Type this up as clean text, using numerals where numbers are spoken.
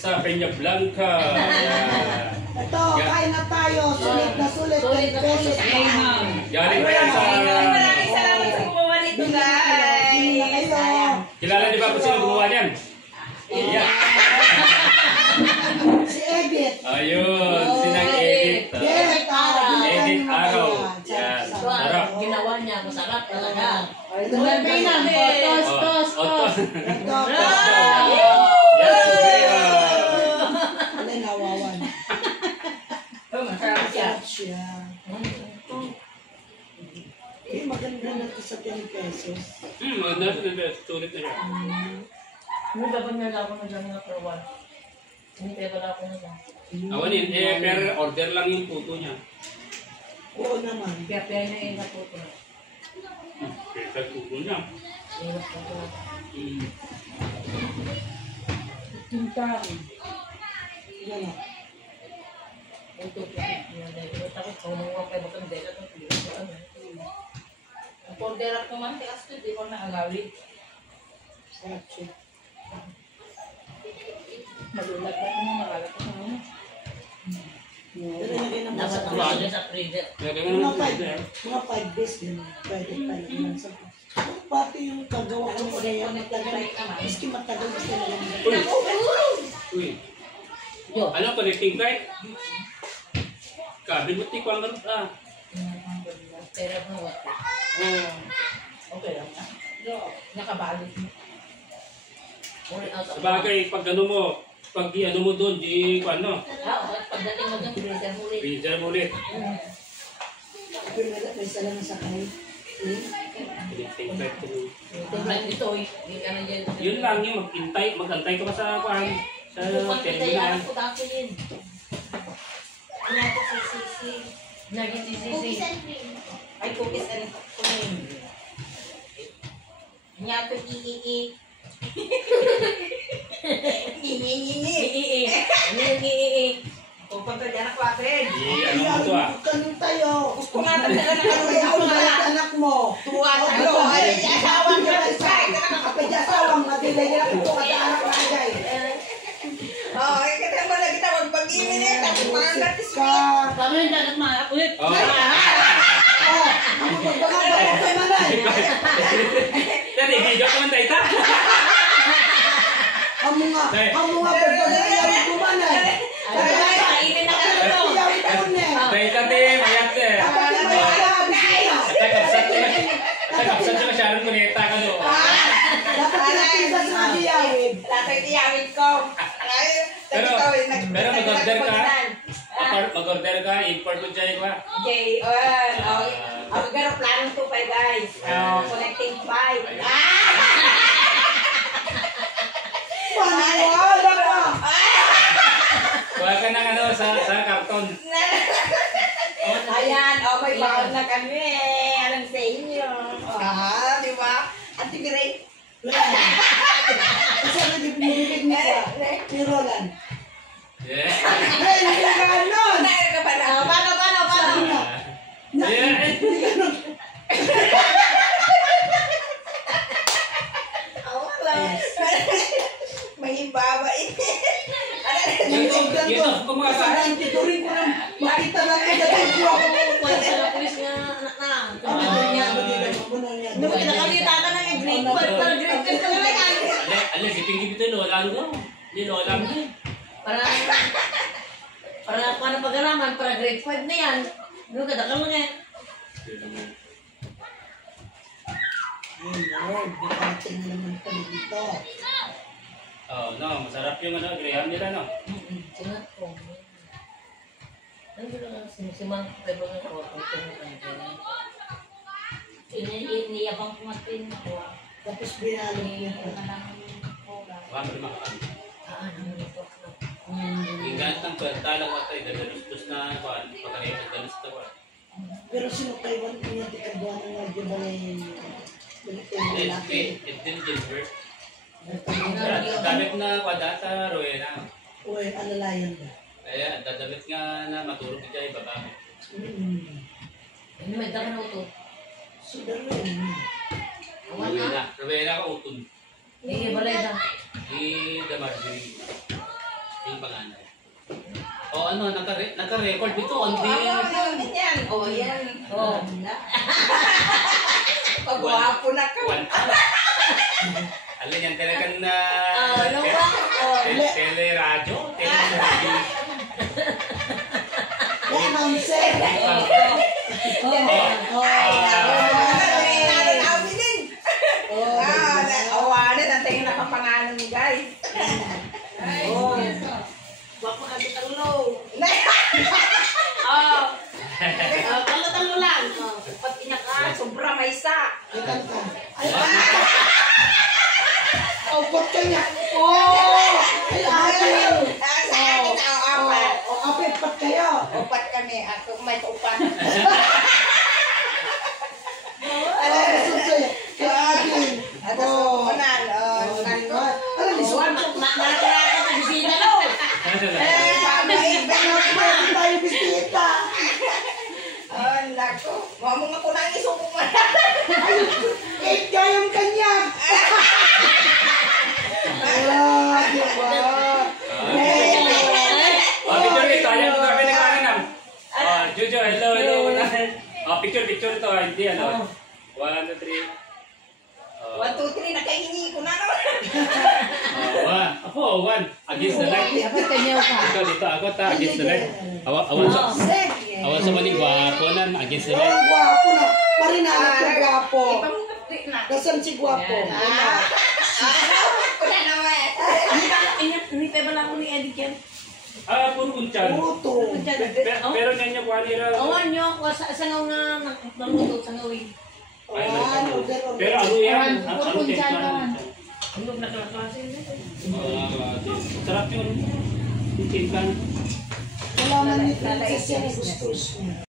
sa Peña Blanca. Ito, kain na tayo. Sulit na sulit. Sulit na pesos sulit. lang. Galing pa yan sa... Maraming salamat sa gumawa nito, guys. Kilala niyo ba kung sino gumawa niyan? Yeah. Si Edith. Ayun, sinang Edith. Edith Araw. Edith Araw. Yan, sarap. Ginawa niya, masarap talaga. Ito na pinang. Tos, tos, tos. Ito. Yan, Subrera. Alay, nawawan. Masarap siya. Siya. Eh, maganda na ito sa 10 pesos. Maganda na sulit na siya. Ano dapat nga lang ako na dyan nga per one? Hindi kaya wala ako na lang. Awan yun, per order lang yung puto niya. Oo naman. Kaya na yung naputo na. Per puto niya. Iwas ko na. Tinta. Yan na. Ito po. Dahil takot ko nung mga kayo bakang dela ito. Ang order ako naman, tikas ko, di ko na agawin. Sachi. Malulag na ito mo, malalat ko na. Pero lagay ng Dapat masa. nawagin sa freezer. Mga 5 days din. Pwede pala naman sa... Pati yung kagawa ko ng kaya matagal. Miski matagal gusto na lang. Uy. Ano connecting card? Kabel mo ti ko ang ganun Pero ako na wati. Okay lang na. Nakabalot mo. Sabagay, pag ano mo, pag ano mo doon, di ko ano. Pagdating mo doon, freezer mo ulit. Freezer mo ulit. Pero may sala na sa kayo. Connecting card ko. Tingnan dito, hindi ka na dyan. Yun lang yung magantay ka pa sa kuhan. Sa terminal. Ako dati yun. Inato si Sisi. Naging Cookies sisisi. and cream. Ay, cookies and cream. Inato iii. Iiii. Ano yung iiii? Pupunta dyan ako atin. Ano mo to Kanong tayo. Gusto nga talaga na Kaya ako na anak mo. tuwa tayo. Ay, asawa ka na isa. Kapag asawang madilay nila ito kada anak na agay. Oo, kita mo na kita magpag-imin eh. Tapos mga natis Ka. Kami yung dagat mga akulit. Oh. Ano ba ba kay manay? Yan, i-video ko man tayo ta. Amo nga pagpagayawin ko manay. Kainin na ka ito. Pagpagayawin ko ne. Tayo tate, mayat eh. Kapag may habis na. Kakapsat ko masyadong kuneta ka doon. Dapat pinatindas na diyawin. Tatay tiyawin ko. Ay, Pero mag-order ka. nag-nag-nag-nag. Mag-order ka, import mo dyan ba? Okay, ako gano'ng planong 2-5 guys. Connecting 5. Maniwala ka. Kuha ka ng ano sa karton. Ayan, may baon na kami. Alam sa inyo. Di ba? Ate Miray. Kasi ano di pinibig niya ni Roland. Yeah. Ay, hindi ka ganon. Ano ka ba na? Paano? Yeah. Hindi ganon. Wala. May ibaba eh. Yung kumaka Kasi naintiturin ko lang. Makita lang ang dating ko. Pwede sa pulis nga anak na. Nung kinakalitan ka ng grade 12, para grade 12 ka na lang yan. Ala, siping dito, lola ko. Hindi, lola mo. Para paano pag-araman, para grade 5 na yan. Doon ka dakal lang eh. Ay, Lord, bukati na naman kami dito. Oh, no, masarap yung ano, graham nila, no? Sinat ko. Ano ba lang sinisimang tayo ng ako? Iniyabang ko matin ako. Tapos binalo niya ko. Wala mo naman kami. Ano mo ito? Yung gantang talang wata, dadalus-dus na pagkakaya dadalus ito ba? Pero sino kayo ang pinatikabuan ng radyo ba na yung lalaki? It didn't deliver. Damit na wadata, Rowena. Uy, alalayan ba? Kaya, dadamit nga na matulog dyan, babae. Ano may daka na ito? Sudan mo yun. Rowena ka utun. Balay na. Di Damarjorie. ang panganay. O ano, naka-record ito. Hindi. Ano yan? O, yan. O. Pagwapo na ka. Alam yan talagang na... Ano ba? Tele-radyo? Tele-radio? Announcer. Awanan, ang tingin na kapangalan ni guys. Wako ka kitang low. Talo lang. Pag pinaka, sobra may isa. Ikan ka. Oh, ba't kanya? Oh! Ay, ate! Sa akin na ang apat. Apat, pat kayo. Upat kami. Ako may upat. Ay, nasusoy. Kaya ate. At sa kukunan. Alam, isuwan. Nakakarakan na bisita daw. Pwede tayo bisita. Nako. Mamo nga ko nang isuko mo. Eh, kayang kanya. Ah, diba? Picture ito. Ayan ito kami nagkakanam. Jojo, hello. Picture ito. Hindi ano. 1, 2, 3. 1, 2, 3. Nakahingi ko na naman. Ako, 1. Against the light. Dapat kanyo ka. Dito, ako ta. Against the light. Awan sa mali. Gwapo na. Against the light. Oh, guwapo na. Marinanak ko guwapo. Ipamukapit na. Nasaan si guwapo? Wala naman. Hindi pa ba lang ko ni Eddie Ken? Puro kunchan. Puto. Pero ganyan ko nila. Awan nyo, sa nga nga naluto sa ngawin. Pero ano yan? Puro kunchan naman. Ano na klase Sarap yun. Tingkan. Wala man ni Princess yan, gusto niya.